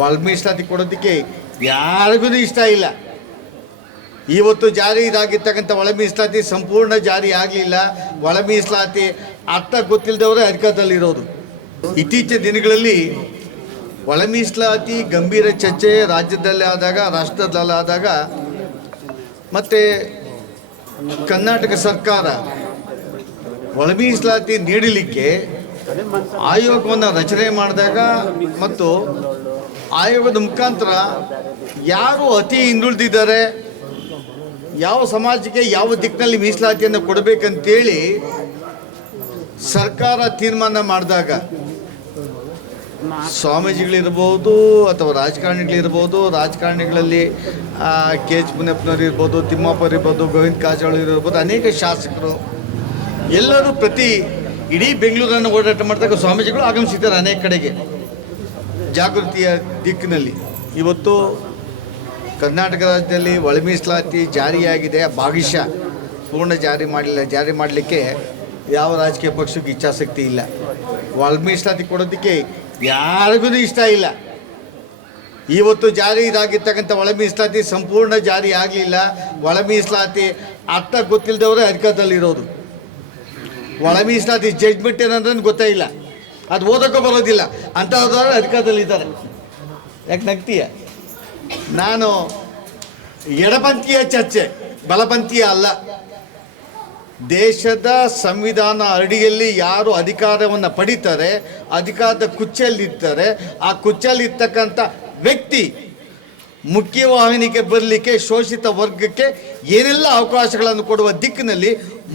ಒಳ ಮೀಸಲಾತಿ ಕೊಡೋದಕ್ಕೆ ಯಾರಿಗೂ ಇಷ್ಟ ಇಲ್ಲ. ಇವತ್ತು ಜಾರಿ ಇದಾಗಿರ್ತಕ್ಕಂಥ ಒಳ ಮೀಸಲಾತಿ ಸಂಪೂರ್ಣ ಜಾರಿ ಆಗಲಿಲ್ಲ. ಒಳ ಮೀಸಲಾತಿ ಅರ್ಥ ಗೊತ್ತಿಲ್ಲದವರೇ ಅಧಿಕಾರದಲ್ಲಿರೋದು. ಇತ್ತೀಚಿನ ದಿನಗಳಲ್ಲಿ ಒಳ ಮೀಸಲಾತಿ ಗಂಭೀರ ಚರ್ಚೆ ರಾಜ್ಯದಲ್ಲಿ ಆದಾಗ, ರಾಷ್ಟ್ರದಲ್ಲಿ ಆದಾಗ, ಮತ್ತು ಕರ್ನಾಟಕ ಸರ್ಕಾರ ಒಳ ಮೀಸಲಾತಿ ನೀಡಲಿಕ್ಕೆ ಆಯೋಗವನ್ನು ರಚನೆ ಮಾಡಿದಾಗ ಮತ್ತು ಆಯೋಗದ ಮುಖಾಂತರ ಯಾರು ಅತಿ ಹಿಂದುಳಿದಿದ್ದಾರೆ, ಯಾವ ಸಮಾಜಕ್ಕೆ ಯಾವ ದಿಕ್ಕಿನಲ್ಲಿ ಮೀಸಲಾತಿಯನ್ನು ಕೊಡಬೇಕಂತೇಳಿ ಸರ್ಕಾರ ತೀರ್ಮಾನ ಮಾಡಿದಾಗ ಸ್ವಾಮೀಜಿಗಳಿರ್ಬೋದು ಅಥವಾ ರಾಜಕಾರಣಿಗಳಿರ್ಬೋದು, ರಾಜಕಾರಣಿಗಳಲ್ಲಿ ಕೆ.ಎಚ್. ಮುನಿಯಪ್ಪನವ್ರು ಇರ್ಬೋದು, ತಿಮ್ಮಪ್ಪರು ಇರ್ಬೋದು, ಗೋವಿಂದ ಕಾರಜೋಳ ಇರ್ಬೋದು, ಅನೇಕ ಶಾಸಕರು ಎಲ್ಲರೂ ಇಡೀ ಬೆಂಗಳೂರನ್ನು ಓಡಾಟ ಮಾಡಿದಾಗ ಸ್ವಾಮೀಜಿಗಳು ಆಗಮಿಸಿದ್ದಾರೆ ಅನೇಕ ಕಡೆಗೆ ಜಾಗೃತಿಯ ದಿಕ್ಕಿನಲ್ಲಿ. ಇವತ್ತು ಕರ್ನಾಟಕ ರಾಜ್ಯದಲ್ಲಿ ಒಳ ಮೀಸಲಾತಿ ಜಾರಿಯಾಗಿದೆ, ಭಾಗಶಃ ಪೂರ್ಣ ಜಾರಿ ಮಾಡಲಿಲ್ಲ. ಜಾರಿ ಮಾಡಲಿಕ್ಕೆ ಯಾವ ರಾಜಕೀಯ ಪಕ್ಷಕ್ಕೆ ಇಚ್ಛಾಸಕ್ತಿ ಇಲ್ಲ. ಒಳ ಮೀಸಲಾತಿ ಕೊಡೋದಕ್ಕೆ ಯಾರಿಗೂ ಇಷ್ಟ ಇಲ್ಲ. ಇವತ್ತು ಜಾರಿ ಇದಾಗಿರ್ತಕ್ಕಂಥ ಒಳ ಮೀಸಲಾತಿ ಸಂಪೂರ್ಣ ಜಾರಿ ಆಗಲಿಲ್ಲ. ಒಳ ಮೀಸಲಾತಿ ಅರ್ಥ ಗೊತ್ತಿಲ್ಲದವರೇ ಅಧಿಕಾರದಲ್ಲಿರೋದು. ಒಳ ಮೀಸಲಾತಿ ಜಡ್ಜ್ಮೆಂಟ್ ಏನಂದ್ರೆ ಗೊತ್ತೇ ಇಲ್ಲ, ಅದು ಓದೋಕ್ಕೂ ಬರೋದಿಲ್ಲ ಅಂಥವ್ರು ಅಧಿಕಾರದಲ್ಲಿದ್ದಾರೆ. ಯಾಕೆ ನಗ್ತೀಯ? ನಾನು ಎಡಪಂಥೀಯ ಚರ್ಚೆ, ಬಲಪಂಥೀಯ ಅಲ್ಲ. ದೇಶದ ಸಂವಿಧಾನ ಅಡಿಯಲ್ಲಿ ಯಾರು ಅಧಿಕಾರವನ್ನು ಪಡೀತಾರೆ, ಅಧಿಕಾರದ ಕುಚ್ಚಲ್ಲಿರ್ತಾರೆ, ಆ ಕುಚ್ಚಲ್ಲಿರ್ತಕ್ಕಂಥ ವ್ಯಕ್ತಿ ಮುಖ್ಯವಾಹಿನಿಗೆ ಬರಲಿಕ್ಕೆ ಶೋಷಿತ ವರ್ಗಕ್ಕೆ ಏನೆಲ್ಲ ಅವಕಾಶಗಳನ್ನು ಕೊಡುವ ದಿಕ್ಕಿನಲ್ಲಿ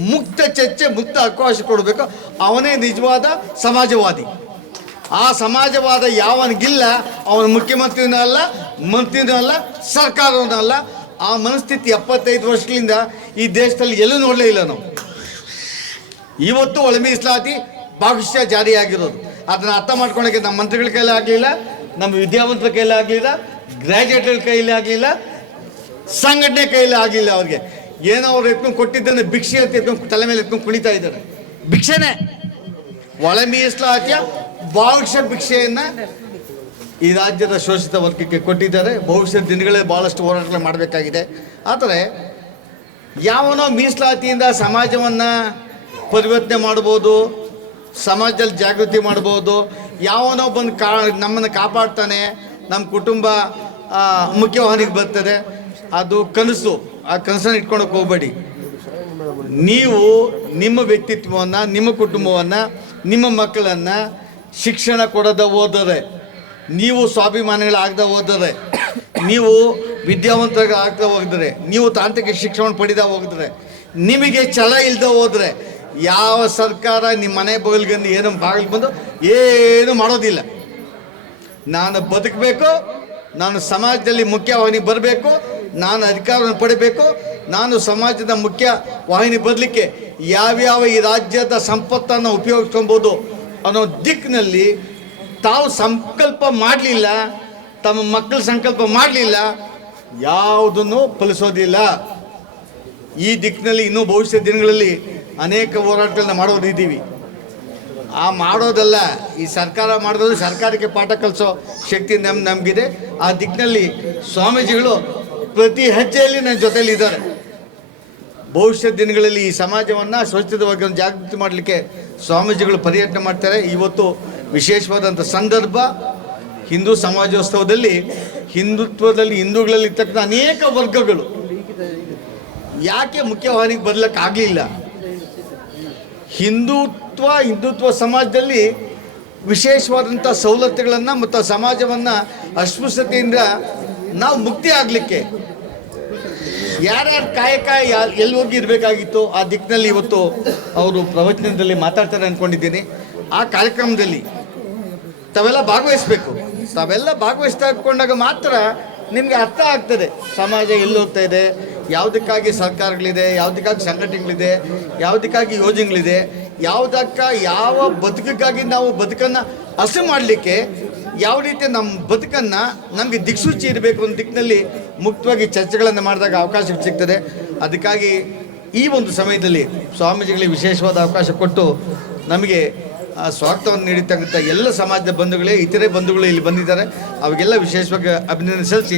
ಮುಕ್ತ ಚರ್ಚೆ, ಮುಕ್ತ ಅವಕಾಶ ಕೊಡಬೇಕು. ಅವನೇ ನಿಜವಾದ ಸಮಾಜವಾದಿ. ಆ ಸಮಾಜವಾದ ಯಾವನಿಗಿಲ್ಲ ಅವನು ಮುಖ್ಯಮಂತ್ರಿನೂ ಅಲ್ಲ, ಮಂತ್ರಿನೂ ಅಲ್ಲ, ಸರ್ಕಾರವೂ ಅಲ್ಲ. ಆ ಮನಸ್ಥಿತಿ 75 ವರ್ಷಗಳಿಂದ ಈ ದೇಶದಲ್ಲಿ ಎಲ್ಲೂ ನೋಡಲೇ ಇಲ್ಲ ನಾವು. ಇವತ್ತು ಒಳ ಮೀಸಲಾತಿ ಭಾಗಶಃ ಜಾರಿಯಾಗಿರೋದು. ಅದನ್ನು ಅರ್ಥ ಮಾಡ್ಕೊಳ್ಳೋಕ್ಕೆ ನಮ್ಮ ಮಂತ್ರಿಗಳ ಕೈಲಿ ಆಗಲಿಲ್ಲ, ನಮ್ಮ ವಿದ್ಯಾವಂತರ ಕೈಲಿ ಆಗಲಿಲ್ಲ, ಗ್ರ್ಯಾಜುಯೇಟ್ಗಳ ಕೈಲಿ ಆಗಲಿಲ್ಲ, ಸಂಘಟನೆ ಕೈಲಿ ಆಗಲಿಲ್ಲ. ಅವ್ರಿಗೆ ಏನೋ ಅವ್ರು ಎತ್ಕೊಂಡು ಕೊಟ್ಟಿದ್ದನ್ನು ಭಿಕ್ಷೆ ಅಂತ ಎತ್ಕೊಂಡು ತಲೆ ಮೇಲೆ ಎತ್ಕೊಂಡು ಕುಣಿತಾ ಇದ್ದಾರೆ. ಭಿಕ್ಷೆನೇ ಒಳ ಮೀಸಲಾತಿಯ ಭಾಗಶಃ ಭಿಕ್ಷೆಯನ್ನು ಈ ರಾಜ್ಯದ ಶೋಷಿತ ವರ್ಗಕ್ಕೆ ಕೊಟ್ಟಿದ್ದಾರೆ. ಭವಿಷ್ಯದ ದಿನಗಳಲ್ಲಿ ಭಾಳಷ್ಟು ಹೋರಾಟಗಳು ಮಾಡಬೇಕಾಗಿದೆ. ಆದರೆ ಯಾವನೋ ಮೀಸಲಾತಿಯಿಂದ ಸಮಾಜವನ್ನು ಪರಿವರ್ತನೆ ಮಾಡ್ಬೋದು, ಸಮಾಜದಲ್ಲಿ ಜಾಗೃತಿ ಮಾಡ್ಬೋದು, ಯಾವನೋ ಬಂದು ನಮ್ಮನ್ನು ಕಾಪಾಡ್ತಾನೆ, ನಮ್ಮ ಕುಟುಂಬ ಮುಖ್ಯವಾಹಿನಿಗೆ ಬರ್ತದೆ, ಅದು ಕನಸು. ಆ ಕನಸನ್ನು ಇಟ್ಕೊಳಕ್ಕೆ ಹೋಗಬೇಡಿ. ನೀವು ನಿಮ್ಮ ವ್ಯಕ್ತಿತ್ವವನ್ನು, ನಿಮ್ಮ ಕುಟುಂಬವನ್ನು, ನಿಮ್ಮ ಮಕ್ಕಳನ್ನು ಶಿಕ್ಷಣ ಕೊಡೋದ ಹೋದರೆ, ನೀವು ಸ್ವಾಭಿಮಾನಿಗಳಾಗದೆ ಹೋದರೆ, ನೀವು ವಿದ್ಯಾವಂತರಾಗ ಆಗ್ತಾ ಹೋಗಿದ್ರೆ, ನೀವು ತಾಂತ್ರಿಕ ಶಿಕ್ಷಣ ಪಡೆದ ಹೋಗಿದ್ರೆ, ನಿಮಗೆ ಛಲ ಇಲ್ಲದೆ ಹೋದರೆ ಯಾವ ಸರ್ಕಾರ ನಿಮ್ಮ ಮನೆ ಬಗಲ್ಗಂದು ಏನೋ ಬಾಗಿಲು ಬಂದು ಏನು ಮಾಡೋದಿಲ್ಲ. ನಾನು ಬದುಕಬೇಕು, ನಾನು ಸಮಾಜದಲ್ಲಿ ಮುಖ್ಯವಾಹಿನಿ ಬರಬೇಕು, ನಾನು ಅಧಿಕಾರವನ್ನು ಪಡಿಬೇಕು, ನಾನು ಸಮಾಜದ ಮುಖ್ಯ ವಾಹಿನಿ ಬರಲಿಕ್ಕೆ ಯಾವ್ಯಾವ ಈ ರಾಜ್ಯದ ಸಂಪತ್ತನ್ನು ಉಪಯೋಗಿಸ್ಕೊಬೋದು ಅನ್ನೋ ದಿಕ್ಕಿನಲ್ಲಿ ತಾವು ಸಂಕಲ್ಪ ಮಾಡಲಿಲ್ಲ, ತಮ್ಮ ಮಕ್ಕಳ ಸಂಕಲ್ಪ ಮಾಡಲಿಲ್ಲ, ಯಾವುದನ್ನು ಫಲಿಸೋದಿಲ್ಲ. ಈ ದಿಕ್ಕಿನಲ್ಲಿ ಇನ್ನೂ ಭವಿಷ್ಯದ ದಿನಗಳಲ್ಲಿ ಅನೇಕ ಹೋರಾಟಗಳನ್ನ ಮಾಡೋದಿದ್ದೀವಿ. ಆ ಮಾಡೋದಲ್ಲ, ಈ ಸರ್ಕಾರ ಮಾಡೋದು ಸರ್ಕಾರಕ್ಕೆ ಪಾಠ ಕಲಿಸೋ ಶಕ್ತಿ ನಮಗಿದೆ. ಆ ದಿಕ್ಕಿನಲ್ಲಿ ಸ್ವಾಮೀಜಿಗಳು ಪ್ರತಿ ಹೆಜ್ಜೆಯಲ್ಲಿ ನನ್ನ ಜೊತೆಯಲ್ಲಿದ್ದಾರೆ. ಭವಿಷ್ಯದ ದಿನಗಳಲ್ಲಿ ಈ ಸಮಾಜವನ್ನು ಸ್ವಚ್ಛತವಾಗಿ ಜಾಗೃತಿ ಮಾಡಲಿಕ್ಕೆ ಸ್ವಾಮೀಜಿಗಳು ಪರ್ಯಟನೆ ಮಾಡ್ತಾರೆ. ಇವತ್ತು ವಿಶೇಷವಾದಂಥ ಸಂದರ್ಭ. ಹಿಂದೂ ಸಮಾಜೋತ್ಸವದಲ್ಲಿ ಹಿಂದುತ್ವದಲ್ಲಿ ಹಿಂದೂಗಳಲ್ಲಿ ಇರ್ತಕ್ಕಂಥ ಅನೇಕ ವರ್ಗಗಳು ಯಾಕೆ ಮುಖ್ಯವಾಹಿನಿಗೆ ಬರಲಿಕ್ಕಾಗಲಿಲ್ಲ? ಹಿಂದುತ್ವ ಸಮಾಜದಲ್ಲಿ ವಿಶೇಷವಾದಂಥ ಸವಲತ್ತುಗಳನ್ನು ಮತ್ತು ಸಮಾಜವನ್ನು ಅಸ್ಪೃಶ್ಯತೆಯಿಂದ ನಾವು ಮುಕ್ತಿ ಆಗಲಿಕ್ಕೆ ಯಾರ್ಯಾರು ಕಾಯಕ ಎಲ್ಲಿ ಹೋಗಿ ಇರಬೇಕಾಗಿತ್ತು ಆ ದಿಕ್ಕಿನಲ್ಲಿ ಇವತ್ತು ಅವರು ಪ್ರವಚನದಲ್ಲಿ ಮಾತಾಡ್ತಾರೆ ಅಂದ್ಕೊಂಡಿದ್ದೀನಿ. ಆ ಕಾರ್ಯಕ್ರಮದಲ್ಲಿ ತಾವೆಲ್ಲ ಭಾಗವಹಿಸಬೇಕು. ತಾವೆಲ್ಲ ಭಾಗವಹಿಸ್ಕೊಂಡಾಗ ಮಾತ್ರ ನಿಮಗೆ ಅರ್ಥ ಆಗ್ತದೆ ಸಮಾಜ ಎಲ್ಲಿ ಹೋಗ್ತಾ ಇದೆ, ಯಾವುದಕ್ಕಾಗಿ ಸರ್ಕಾರಗಳಿದೆ, ಯಾವುದಕ್ಕಾಗಿ ಸಂಘಟನೆಗಳಿದೆ, ಯಾವುದಕ್ಕಾಗಿ ಯೋಜನೆಗಳಿದೆ, ಯಾವ ಬದುಕಿಗಾಗಿ ನಾವು ಬದುಕನ್ನು ಹಸು ಮಾಡಲಿಕ್ಕೆ ಯಾವ ರೀತಿ ನಮ್ಮ ಬದುಕನ್ನು ನಮಗೆ ದಿಕ್ಸೂಚಿ ಇರಬೇಕು ಅನ್ನೋ ದಿಕ್ಕಿನಲ್ಲಿ ಮುಕ್ತವಾಗಿ ಚರ್ಚೆಗಳನ್ನು ಮಾಡಿದಾಗ ಅವಕಾಶ ಸಿಗ್ತದೆ. ಅದಕ್ಕಾಗಿ ಈ ಒಂದು ಸಮಯದಲ್ಲಿ ಸ್ವಾಮೀಜಿಗಳಿಗೆ ವಿಶೇಷವಾದ ಅವಕಾಶ ಕೊಟ್ಟು ನಮಗೆ ಸ್ವಾಗತವನ್ನು ನೀಡಿರ್ತಕ್ಕಂಥ ಎಲ್ಲ ಸಮಾಜದ ಬಂಧುಗಳೇ, ಇತರೆ ಬಂಧುಗಳು ಇಲ್ಲಿ ಬಂದಿದ್ದಾರೆ. ಅವಾಗೆಲ್ಲ ವಿಶೇಷವಾಗಿ ಅಭಿನಂದನೆ ಸಲ್ಲಿಸಿ